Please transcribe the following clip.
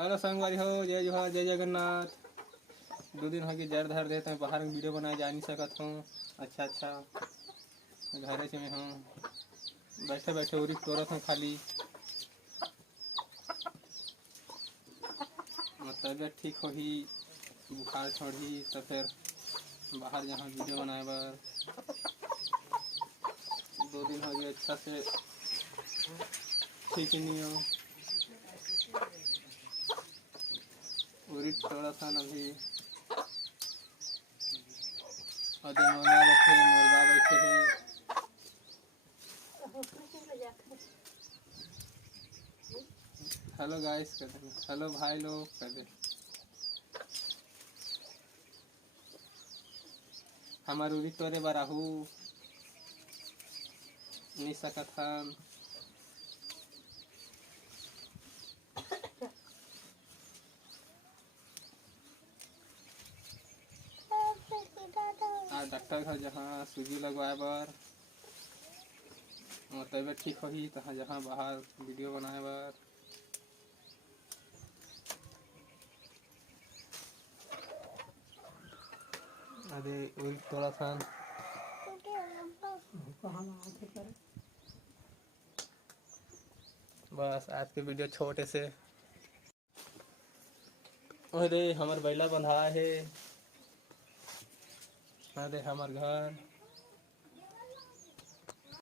Hello संगवारी हो, जय जोहार, जय जगन्नाथ। 2 दिन हो गए जर धर देते हैं, बाहर में वीडियो बनाए जा नहीं सकत हूँ। अच्छा घरे से मैं हूँ, बैठे बैठे उरी तोड़त हूँ खाली। तबियत ठीक होही, बुखार छोड़ी तो फिर बाहर जहाँ वीडियो बनाए बर। 2 दिन हो गए अच्छा से ठीक ही नहीं हो। उरी थोड़ा था ना भी और मम्मा बैठे मुर्गा बैठे हैं। हेलो गाइस कर दे, हेलो भाई लोग कर दे। हमार उरी तोरे बराहू नहीं सकत हम। आज डॉक्टर घर जहाँ सूजी लगवाए बर और तबियत ठीक होही तहाँ जहाँ बाहर वीडियो बनाए बर। अरे वही थोड़ा सा बस आज के वीडियो छोटे से। अरे हमार बैला बंधा है। अरे हमार घर